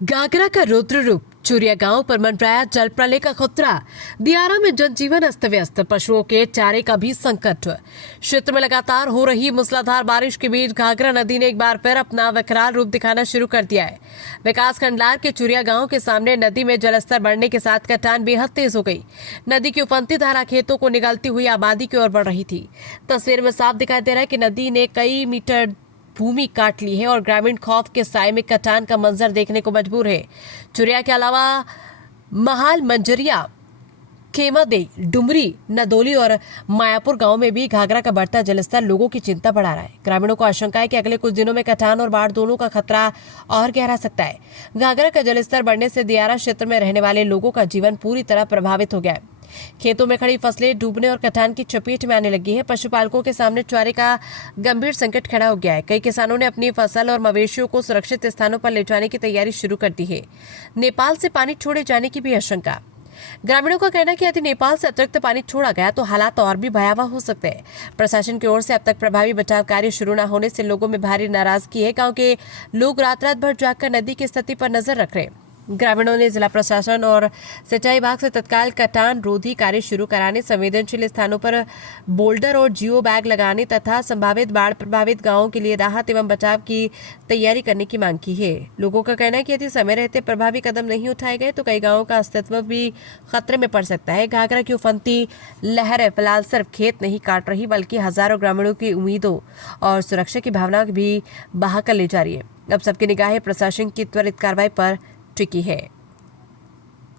घाघरा का रौद्र रूप, चुरिया गांव पर मंडराया जल प्रलय का खतरा। दियारा में जनजीवन अस्त व्यस्त, पशुओं के चारे का भी संकट। क्षेत्र में लगातार हो रही मूसलाधार बारिश के बीच घाघरा नदी ने एक बार फिर अपना विकराल रूप दिखाना शुरू कर दिया है। विकास खंडलार के चुरिया गांव के सामने नदी में जलस्तर बढ़ने के साथ कटान बेहद तेज हो गई। नदी की उफनती धारा खेतों को निगलती हुई आबादी की ओर बढ़ रही थी। तस्वीर में साफ दिखाई दे रहा है कि नदी ने कई मीटर भूमि काट ली है और ग्रामीण खौफ के साए में कटान का मंजर देखने को मजबूर है। चुरिया के अलावा महाल, मंजरिया, खेमादे, डुमरी, नदोली और मायापुर गांव में भी घाघरा का बढ़ता जलस्तर लोगों की चिंता बढ़ा रहा है। ग्रामीणों को आशंका है कि अगले कुछ दिनों में कटान और बाढ़ दोनों का खतरा और गहरा सकता है। घाघरा का जलस्तर बढ़ने से दियारा क्षेत्र में रहने वाले लोगों का जीवन पूरी तरह प्रभावित हो गया है। खेतों में खड़ी फसलें डूबने और कटान की चपेट में आने लगी है। पशुपालकों के सामने चारे का गंभीर संकट खड़ा हो गया है। कई किसानों ने अपनी फसल और मवेशियों को सुरक्षित स्थानों पर ले जाने की तैयारी शुरू कर दी है। नेपाल से पानी छोड़े जाने की भी आशंका। ग्रामीणों का कहना है कि यदि नेपाल से अतिरिक्त पानी छोड़ा गया तो हालात और भी भयावह हो सकते हैं। प्रशासन की ओर से अब तक प्रभावी बचाव कार्य शुरू न होने से लोगों में भारी नाराजगी है। गांव के लोग रात रात भर जागकर नदी की स्थिति पर नजर रख रहे हैं। ग्रामीणों ने जिला प्रशासन और सिंचाई विभाग से तत्काल कटान रोधी कार्य शुरू कराने, संवेदनशील स्थानों पर बोल्डर और जियो बैग लगाने तथा संभावित बाढ़ प्रभावित गांवों के लिए राहत एवं बचाव की तैयारी करने की मांग की है। लोगों का कहना है कि यदि समय रहते प्रभावी कदम नहीं उठाए गए तो कई गांवों का अस्तित्व भी खतरे में पड़ सकता है। घाघरा की उफनती लहर फिलहाल सिर्फ खेत नहीं काट रही, बल्कि हजारों ग्रामीणों की उम्मीदों और सुरक्षा की भावना भी बहाकर ले जा रही है। अब सबकी निगाहें प्रशासन की त्वरित कार्रवाई पर टिकी है।